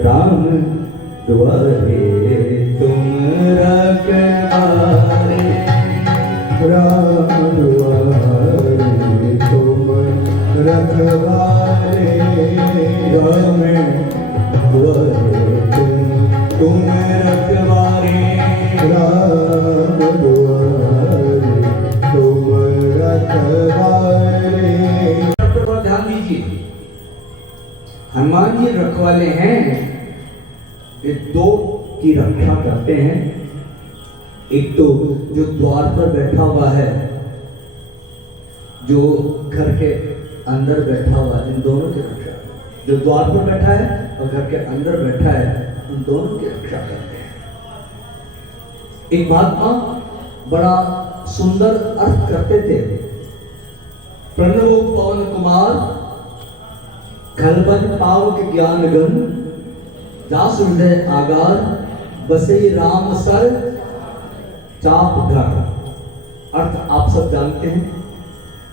राम द्वारे तुम रखवारे, राम द्वारे तुम रखवारे, राम द्वारे तुम रखवारे, राम द्वारे तुम रखवारे। ध्यान दीजिए, हनुमान जी रखवाले हैं, ये दो की रक्षा करते हैं। एक तो जो द्वार पर बैठा हुआ है, जो घर के अंदर बैठा हुआ है, इन दोनों की रक्षा, जो द्वार पर बैठा है और घर के अंदर बैठा है, उन दोनों की रक्षा करते हैं। एक महात्मा बड़ा सुंदर अर्थ करते थे, प्रणव पवन कुमार खलबन पावक ज्ञान गण, दास हृदय आगार बसे राम सर चाप धर। अर्थ आप सब जानते हैं।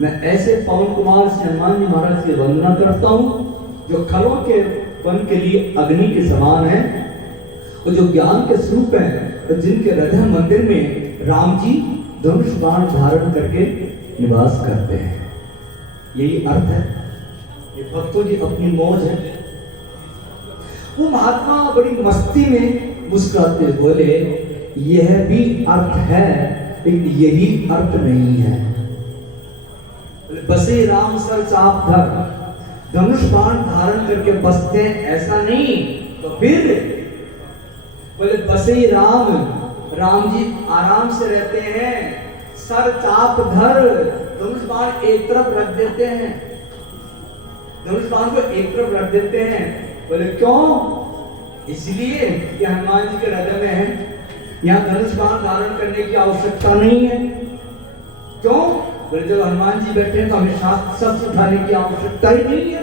मैं ऐसे पवन कुमार से हनुमान जी महाराज की वंदना करता हूं जो खलों के वन के लिए अग्नि के समान है और जो ज्ञान के स्वरूप है, और जिनके हृदय मंदिर में राम जी धनुष बाण धारण करके निवास करते हैं। यही अर्थ है। ये भक्तों की अपनी मौज है। वो महात्मा बड़ी मस्ती में मुस्कुराते बोले, यह भी अर्थ है लेकिन यही अर्थ नहीं है। बसे राम सर चाप धर, धनुष बाण धारण करके बसते हैं ऐसा नहीं, तो फिर बोले बसे राम, राम जी आराम से रहते हैं, सर चाप धर, धनुष बाण एक तरफ रख देते हैं, धनुष बाण को एक तरफ रख देते हैं। बोले क्यों? इसलिए कि हनुमान जी के हृदय में है, यहाँ धनुष बाण धारण करने की आवश्यकता नहीं है। क्यों? बोले जब हनुमान जी बैठे हैं तो हमें शस्त्र उठाने की आवश्यकता ही नहीं है।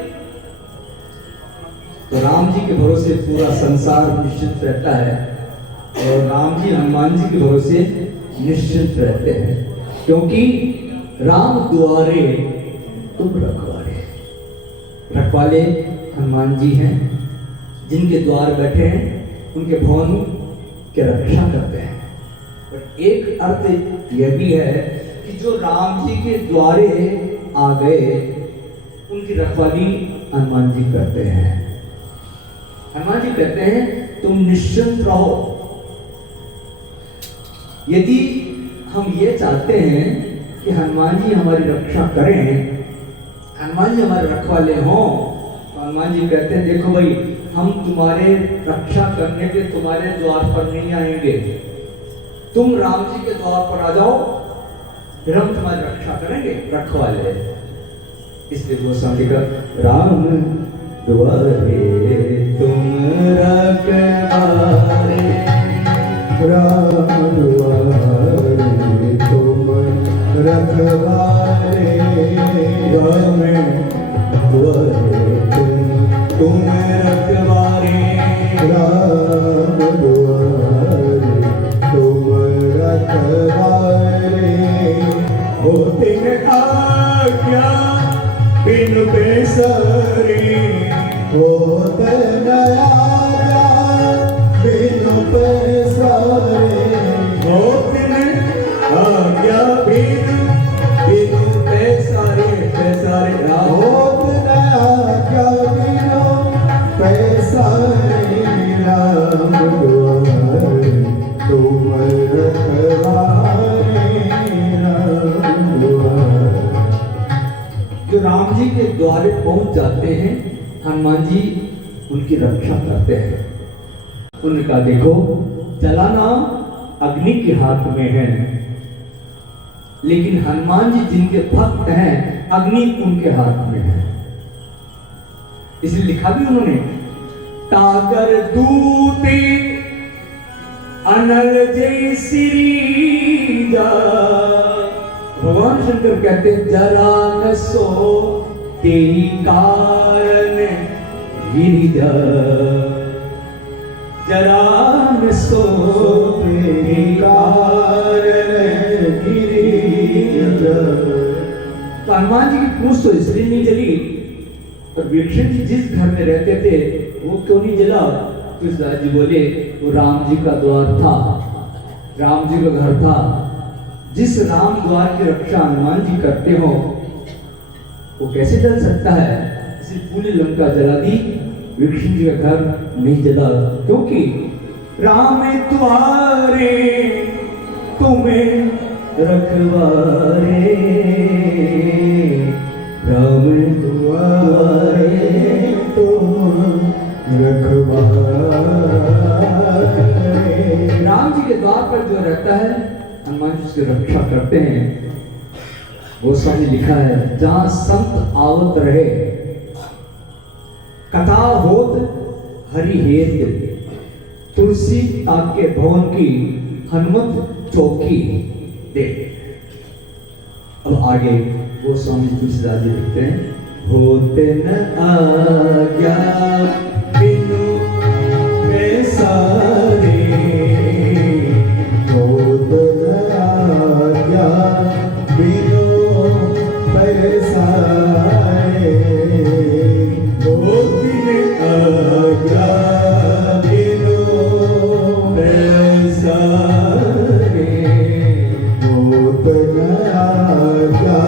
तो राम जी के भरोसे पूरा संसार निश्चित रहता है और राम जी हनुमान जी के भरोसे निश्चित रहते हैं, क्योंकि राम द्वारे तुम रखवारे। रखवाले हनुमान जी हैं, जिनके द्वार बैठे हैं उनके भवन की रक्षा करते हैं। पर एक अर्थ यह भी है कि जो राम जी के द्वारे आ गए उनकी रखवाली हनुमान जी करते हैं। हनुमान जी कहते हैं तुम निश्चिंत रहो। यदि हम ये चाहते हैं कि हनुमान जी हमारी रक्षा करें, हनुमान जी हमारे रखवाले हों, तो हनुमान जी कहते हैं देखो भाई, हम तुम्हारे रक्षा करने के तुम्हारे द्वार पर नहीं आएंगे, तुम राम जी के द्वार पर आ जाओ, फिर हम तुम्हारी रक्षा करेंगे, रखवाले। इसलिए वो समझेगा राम द्वारे तुम रखवारे, राम द्वारे तुम रखवारे, राम द्वारे तुम रखवारे, राम द्वारे तुम रखवारे। होते हैं आज्ञा बिनु पैसरी, होते न आज्ञा बिनु पैसरी, होते न आज्ञा बिनु पैसरी, पैसरी होते न आज्ञा बिनु पैसरी, राम द्वारे तुम रखवारे, राम द्वारे। जो राम जी के द्वारे पहुंच जाते हैं, हनुमान जी उनकी रक्षा करते हैं। उनका देखो चलाना अग्नि के हाथ में है, लेकिन हनुमान जी जिनके भक्त हैं अग्नि उनके हाथ में है। इसलिए लिखा भी उन्होंने, ताकर दूते अनल जय श्री जा। भगवान शंकर कहते जरा न सो तेरी कारण गिरिजा, जरा न सो तेरी कारण गिरिजा। तो हनुमान जी की पूछ तो इसलिए नहीं जली, और विक्षण जी जिस घर में रहते थे वो क्यों नहीं जला? तुलसीदास जी बोले वो राम जी का द्वार था, राम जी का घर था। जिस राम द्वार की रक्षा हनुमान जी करते हो वो कैसे जल सकता है? इसी पूरी लंका जला दी, विष्णु जी का घर नहीं जला, क्योंकि राम तुम्हारे तुम्हें रखवारे, राम तुम्हारे तुम रखवारे। राम जी के द्वार पर जो रहता है हनुमान जी उसकी रक्षा करते हैं। वो सब लिखा है जहां संत आवत रहे, कथा होत हरि हेत, तुलसी ताके भवन की हनुमत चौकी दे। अब आगे वो स्वामी तुलसीदास जी लिखते हैं, होते न आज्ञा बिनु पैसारे, होते न आज्ञा बिनु पैसारे, होते न आज्ञा बिनु पैसारे, होते न आज्ञा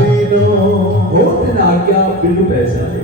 बिनु, होते न आज्ञा बिनु पैसारे।